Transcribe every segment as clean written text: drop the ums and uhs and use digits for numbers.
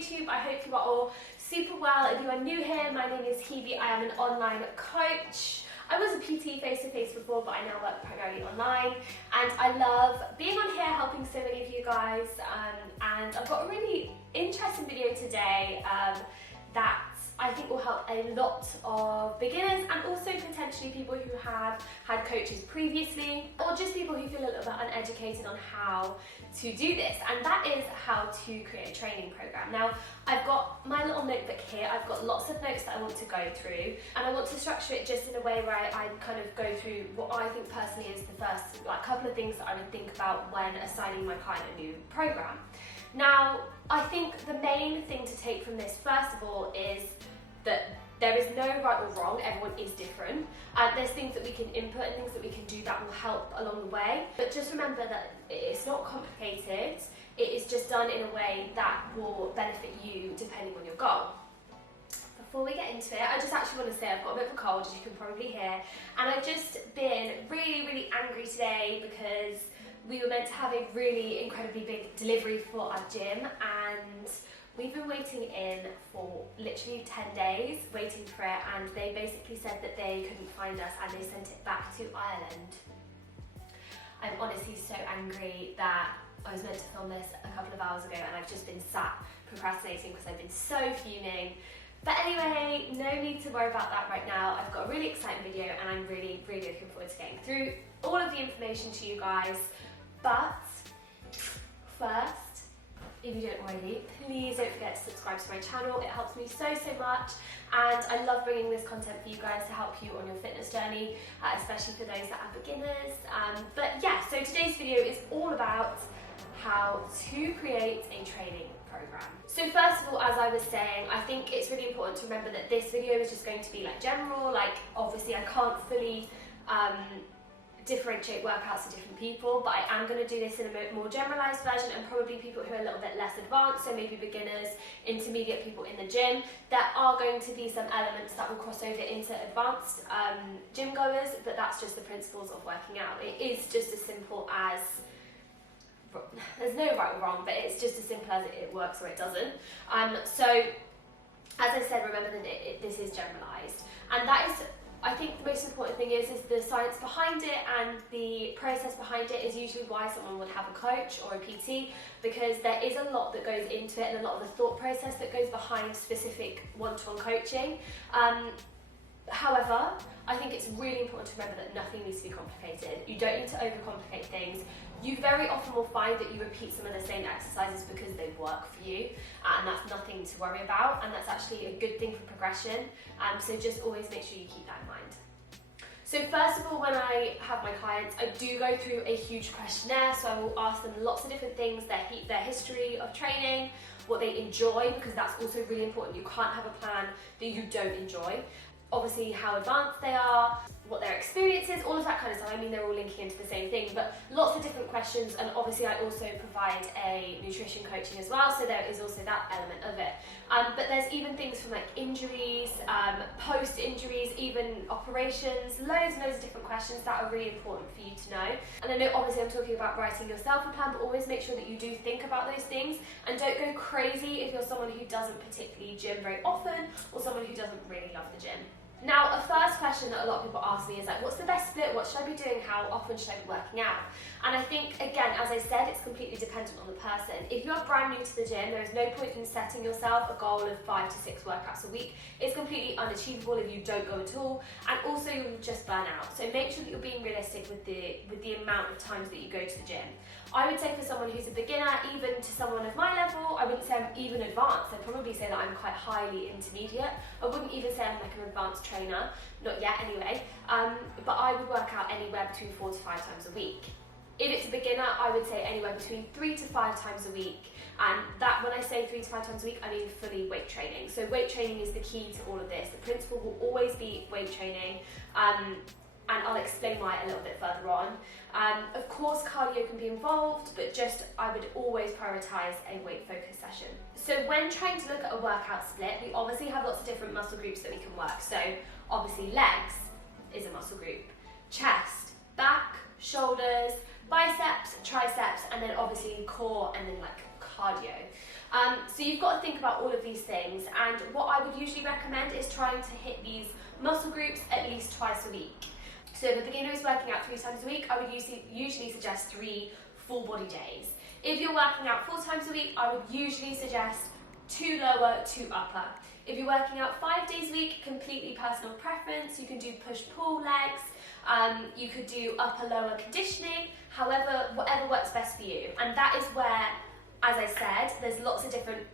YouTube. I hope you are all super well. If you are new here, my name is Hebe. I am an online coach. I was a PT face-to-face before, but I now work primarily online, and I love being on here helping so many of you guys, and I've got a really interesting video today that I think will help a lot of beginners and also potentially people who have had coaches previously, or just people who feel a little bit uneducated on how to do this, and that is how to create a training program. Now, I've got my little notebook here. I've got lots of notes that I want to go through, and I want to structure it just in a way where I kind of go through what I think personally is the first couple of things that I would think about when assigning my client a new program. Now, I think the main thing to take from this, first of all, is that there is no right or wrong, everyone is different. There's things that we can input and things that we can do that will help along the way. But just remember that it's not complicated, it is just done in a way that will benefit you depending on your goal. Before we get into it, I just actually want to say I've got a bit of a cold, as you can probably hear, and I've just been really angry today because we were meant to have a really incredibly big delivery for our gym, and we've been waiting in for literally 10 days, waiting for it, and they basically said that they couldn't find us and they sent it back to Ireland. I'm honestly so angry that I was meant to film this a couple of hours ago and I've just been sat procrastinating because I've been so fuming. But anyway, no need to worry about that right now. I've got a really exciting video and I'm really looking forward to getting through all of the information to you guys. But first, if you don't already, please don't forget to subscribe to my channel. It helps me so much, and I love bringing this content for you guys to help you on your fitness journey, especially for those that are beginners. But yeah, so today's video is all about how to create a training program. So first of all, as I was saying, I think it's really important to remember that this video is just going to be general, obviously I can't fully differentiate workouts to different people, but I am going to do this in a more generalized version, and probably people who are a little bit less advanced, so maybe beginners, intermediate people in the gym. There are going to be some elements that will cross over into advanced gym goers, but that's just the principles of working out. It is just as simple as, there's no right or wrong, but it's just as simple as it works or it doesn't. So as I said, remember that this is generalized, and that is, I think the most important thing is the science behind it, and the process behind it is usually why someone would have a coach or a PT, because there is a lot that goes into it and a lot of the thought process that goes behind specific one-to-one coaching. However, I think it's really important to remember that nothing needs to be complicated. You don't need to overcomplicate things. You very often will find that you repeat some of the same exercises because they work for you, and that's nothing to worry about, and that's actually a good thing for progression. So just always make sure you keep that in mind. So first of all, when I have my clients, I do go through a huge questionnaire, so I will ask them lots of different things, their history of training, what they enjoy, because that's also really important. You can't have a plan that you don't enjoy. Obviously how advanced they are, what their experience is, all of that kind of stuff. I mean, they're all linking into the same thing, but lots of different questions, and obviously I also provide a nutrition coaching as well, so there is also that element of it. But there's even things from injuries, post-injuries, even operations, loads and loads of different questions that are really important for you to know. And I know obviously I'm talking about writing yourself a plan, but always make sure that you do think about those things, and don't go crazy if you're someone who doesn't particularly gym very often, or someone who doesn't really love the gym. Now, a first question that a lot of people ask me is what's the best split? What should I be doing? How often should I be working out? And I think, again, as I said, it's completely dependent on the person. If you're brand new to the gym, there is no point in setting yourself a goal of 5 to 6 workouts a week. It's completely unachievable if you don't go at all, and also you'll just burn out. So make sure that you're being realistic with the amount of times that you go to the gym. I would say for someone who's a beginner, even to someone of my level, I wouldn't say I'm even advanced. I'd probably say that I'm quite highly intermediate. I wouldn't even say I'm an advanced trainer, not yet anyway, but I would work out anywhere between 4 to 5 times a week. If it's a beginner, I would say anywhere between 3 to 5 times a week, and that, when I say 3 to 5 times a week, I mean fully weight training. So weight training is the key to all of this. The principle will always be weight training, and I'll explain why a little bit further on. Of course, cardio can be involved, but I would always prioritise a weight-focused session. So when trying to look at a workout split, we obviously have lots of different muscle groups that we can work. So obviously legs is a muscle group, chest, back, shoulders, biceps, triceps, and then obviously core, and then cardio. So you've got to think about all of these things, and what I would usually recommend is trying to hit these muscle groups at least twice a week. So if a beginner is working out 3 times a week, I would usually suggest 3 full body days. If you're working out 4 times a week, I would usually suggest 2 lower, 2 upper. If you're working out 5 days a week, completely personal preference. You can do push-pull legs, you could do upper-lower conditioning, however, whatever works best for you. And that is where, as I said, there's lots of different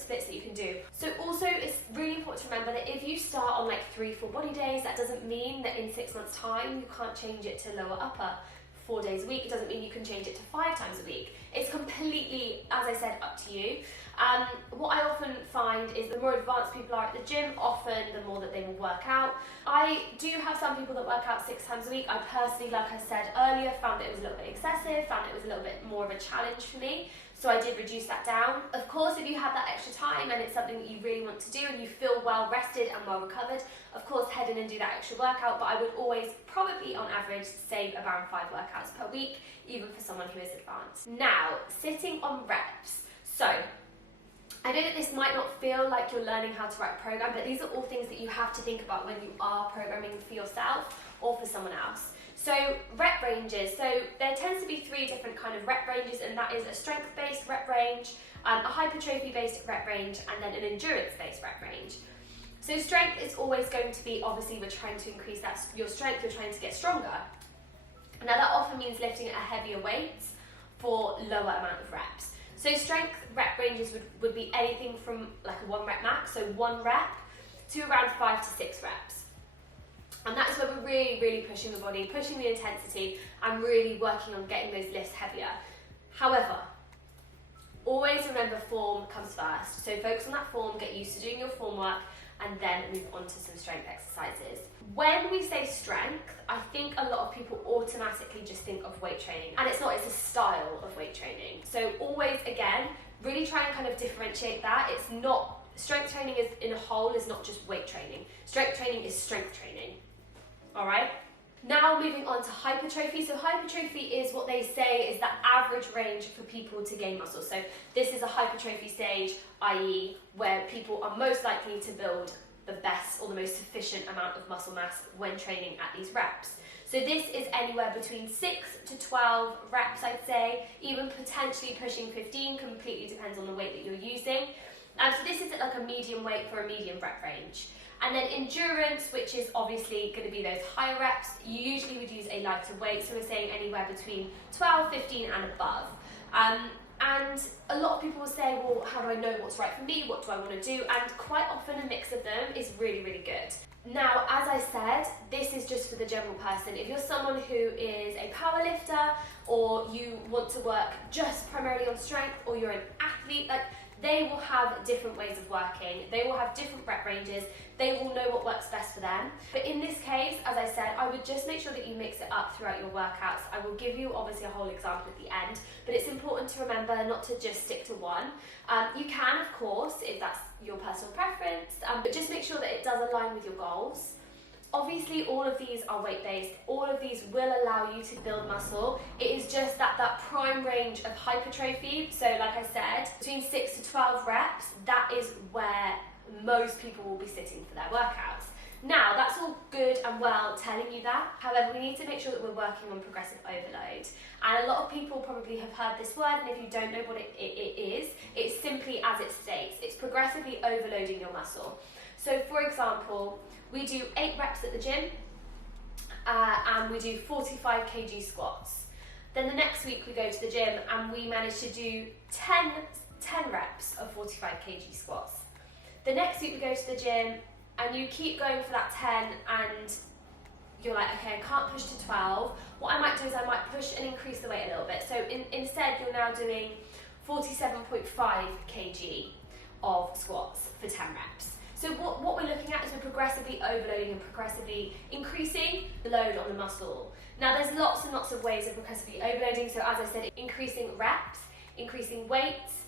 splits that you can do. So also, it's really important to remember that if you start on like 3 full body days, that doesn't mean that in 6 months' time you can't change it to lower upper 4 days a week. It doesn't mean you can change it to 5 times a week. It's completely, as I said, up to you. What I often find is the more advanced people are at the gym, often the more that they will work out. I do have some people that work out 6 times a week. I personally, like I said earlier, found that it was a little bit excessive, found it was a little bit more of a challenge for me. So I did reduce that down. Of course, if you have that extra time and it's something that you really want to do and you feel well rested and well recovered, of course, head in and do that extra workout. But I would always, probably on average, save around 5 workouts per week, even for someone who is advanced. Now, sitting on reps. So, I know that this might not feel like you're learning how to write a program, but these are all things that you have to think about when you are programming for yourself or for someone else. So rep ranges, so there tends to be 3 different kind of rep ranges, and that is a strength-based rep range, a hypertrophy-based rep range, and then an endurance-based rep range. So strength is always going to be, obviously, we're trying to increase your strength, you're trying to get stronger. Now that often means lifting at a heavier weight for lower amount of reps. So strength rep ranges would be anything from like a 1 rep max, so 1 rep, to around 5 to 6 reps. And that's where we're really, really pushing the body, pushing the intensity, and really working on getting those lifts heavier. However, always remember form comes first. So focus on that form, get used to doing your form work, and then move on to some strength exercises. When we say strength, I think a lot of people automatically just think of weight training, and it's not, it's a style of weight training. So always, again, really try and kind of differentiate that. It's not, strength training is in a whole is not just weight training. Strength training is strength training. All right? Now moving on to hypertrophy. So hypertrophy is what they say is the average range for people to gain muscle. So this is a hypertrophy stage, i.e. where people are most likely to build the best or the most sufficient amount of muscle mass when training at these reps. So this is anywhere between 6 to 12 reps, I'd say, even potentially pushing 15, completely depends on the weight that you're using. So this is like a medium weight for a medium rep range. And then endurance, which is obviously going to be those higher reps, you usually would use a lighter weight, so we're saying anywhere between 12, 15 and above. And a lot of people will say, well, how do I know what's right for me? What do I want to do? And quite often a mix of them is really, really good. Now, as I said, this is just for the general person. If you're someone who is a power lifter, or you want to work just primarily on strength, or you're an athlete, like, they will have different ways of working. They will have different rep ranges. They will know what works best for them. But in this case, as I said, I would just make sure that you mix it up throughout your workouts. I will give you obviously a whole example at the end, but it's important to remember not to just stick to one. You can, of course, if that's your personal preference, but just make sure that it does align with your goals. Obviously, all of these are weight-based. All of these will allow you to build muscle. It is just that prime range of hypertrophy. So like I said, between 6 to 12 reps, that is where most people will be sitting for their workouts. Now, that's all good and well telling you that. However, we need to make sure that we're working on progressive overload. And a lot of people probably have heard this word, and if you don't know what it is, it's simply as it states. It's progressively overloading your muscle. So for example, we do 8 reps at the gym, and we do 45 kg squats. Then the next week we go to the gym and we manage to do 10 reps of 45 kg squats. The next week we go to the gym and you keep going for that 10 and you're like, okay, I can't push to 12. What I might do is I might push and increase the weight a little bit. So instead you're now doing 47.5 kg of squats for 10 reps. So what we're looking at is we're progressively overloading and progressively increasing the load on the muscle. Now there's lots and lots of ways of progressively overloading. So as I said, increasing reps, increasing weights,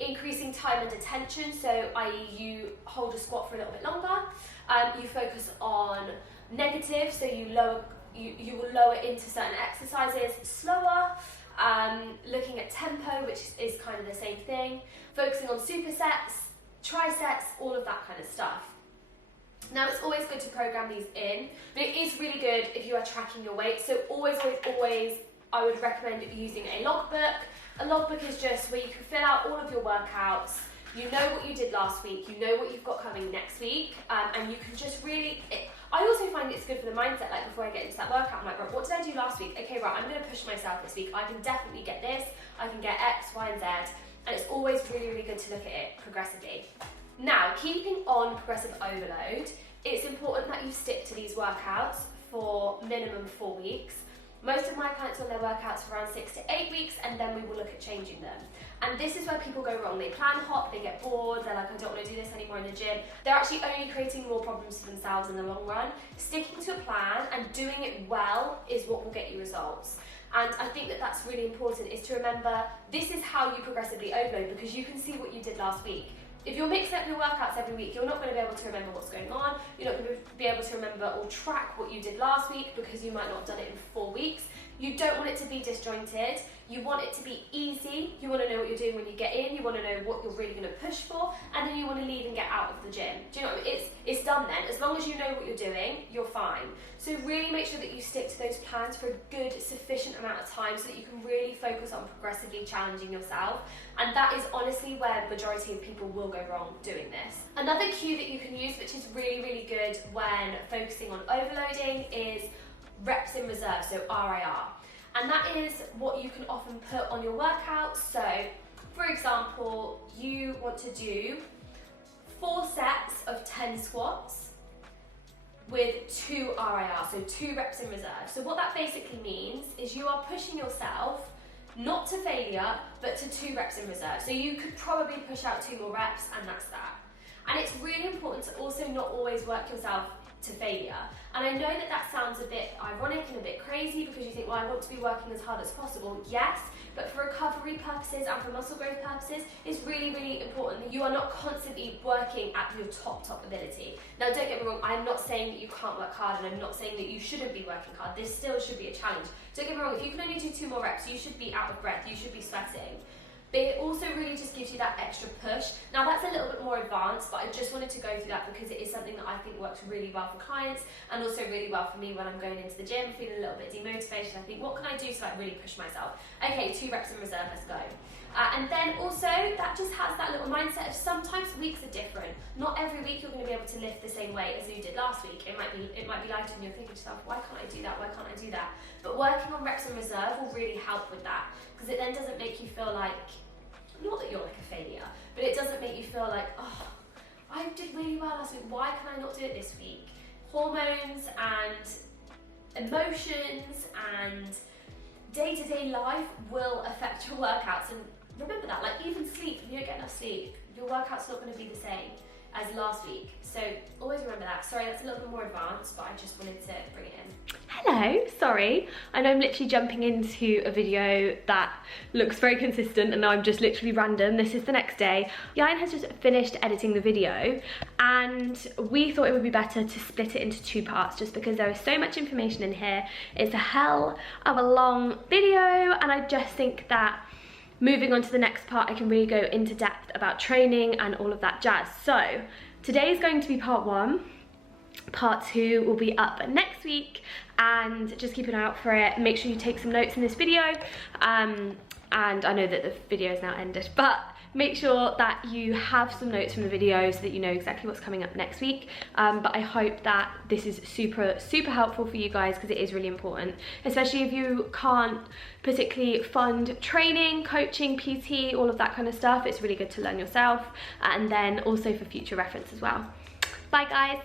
increasing time under tension. So i.e. you hold a squat for a little bit longer. You focus on negative, so you will lower into certain exercises slower. looking at tempo, which is kind of the same thing, focusing on supersets, triceps, all of that kind of stuff. Now, it's always good to program these in, but it is really good if you are tracking your weight. So always, I would recommend using a logbook. A logbook is just where you can fill out all of your workouts. You know what you did last week, you know what you've got coming next week, and you can just really, I also find it's good for the mindset, like before I get into that workout, I'm like, right, what did I do last week? Okay, right, I'm going to push myself this week. I can definitely get this, I can get X, Y, and Z, and it's always really, really good to look at it progressively. Now, keeping on progressive overload, it's important that you stick to these workouts for minimum 4 weeks. Most of my clients on their workouts for around 6 to 8 weeks, and then we will look at changing them. And this is where people go wrong. They plan hop, they get bored, they're like, I don't want to do this anymore in the gym. They're actually only creating more problems for themselves in the long run. Sticking to a plan and doing it well is what will get you results. And I think that that's really important, is to remember this is how you progressively overload, because you can see what you did last week. If you're mixing up your workouts every week, you're not going to be able to remember what's going on. You're not going to be able to remember or track what you did last week, because you might not have done it in 4 weeks. You don't want it to be disjointed. You want it to be easy. You want to know what you're doing when you get in. You want to know what you're really going to push for, and then you want to leave and get out of the gym. Do you know what I mean? It's done then. As long as you know what you're doing, you're fine. So really make sure that you stick to those plans for a good, sufficient amount of time, so that you can really focus on progressively challenging yourself. And that is honestly where the majority of people will go wrong doing this. Another cue that you can use, which is really, really good when focusing on overloading, is reps in reserve, so RIR. And that is what you can often put on your workouts. So, for example, you want to do 4 sets of 10 squats with 2 RIR, so 2 reps in reserve. So what that basically means is you are pushing yourself not to failure, but to 2 reps in reserve. So you could probably push out 2 more reps, and that's that. And it's really important to also not always work yourself to failure. And I know that that sounds a bit ironic and a bit crazy, because you think, well, I want to be working as hard as possible. Yes, but for recovery purposes and for muscle growth purposes, it's really, really important that you are not constantly working at your top ability. Now, don't get me wrong, I'm not saying that you can't work hard, and I'm not saying that you shouldn't be working hard. This still should be a challenge. Don't get me wrong, if you can only do 2 more reps, you should be out of breath, you should be sweating. But it also really just gives you that extra push. Now, that's a little bit more advanced, but I just wanted to go through that because it is something that I think works really well for clients, and also really well for me when I'm going into the gym, feeling a little bit demotivated. I think, what can I do to like really push myself? Okay, 2 reps in reserve, let's go. And then also, that just has that little mindset of sometimes weeks are different. Not every week you're going to be able to lift the same weight as you did last week. It might be lighter, and you're thinking to yourself, why can't I do that? Why can't I do that? But working on reps in reserve will really help with that, because it then doesn't make you feel like, not that you're like a failure, but it doesn't make you feel like, oh, I did really well last week, why can I not do it this week? Hormones and emotions and day-to-day life will affect your workouts, and remember that, like even sleep, if you don't get enough sleep, your workout's not going to be the same as last week. So always remember that. Sorry, that's a little bit more advanced, but I just wanted to bring it in. Hello, sorry. I know I'm literally jumping into a video that looks very consistent, and I'm just literally random. This is the next day. Yain has just finished editing the video, and we thought it would be better to split it into 2 parts, just because there is so much information in here. It's a hell of a long video, and I just think that moving on to the next part, I can really go into depth about training and all of that jazz. So today is going to be part 1. Part 2 will be up next week, and just keep an eye out for it. Make sure you take some notes in this video, and I know that the video is now ended, but make sure that you have some notes from the video so that you know exactly what's coming up next week. But I hope that this is super helpful for you guys, because it is really important, especially if you can't particularly fund training, coaching, PT, all of that kind of stuff. It's really good to learn yourself, and then also for future reference as well. Bye guys.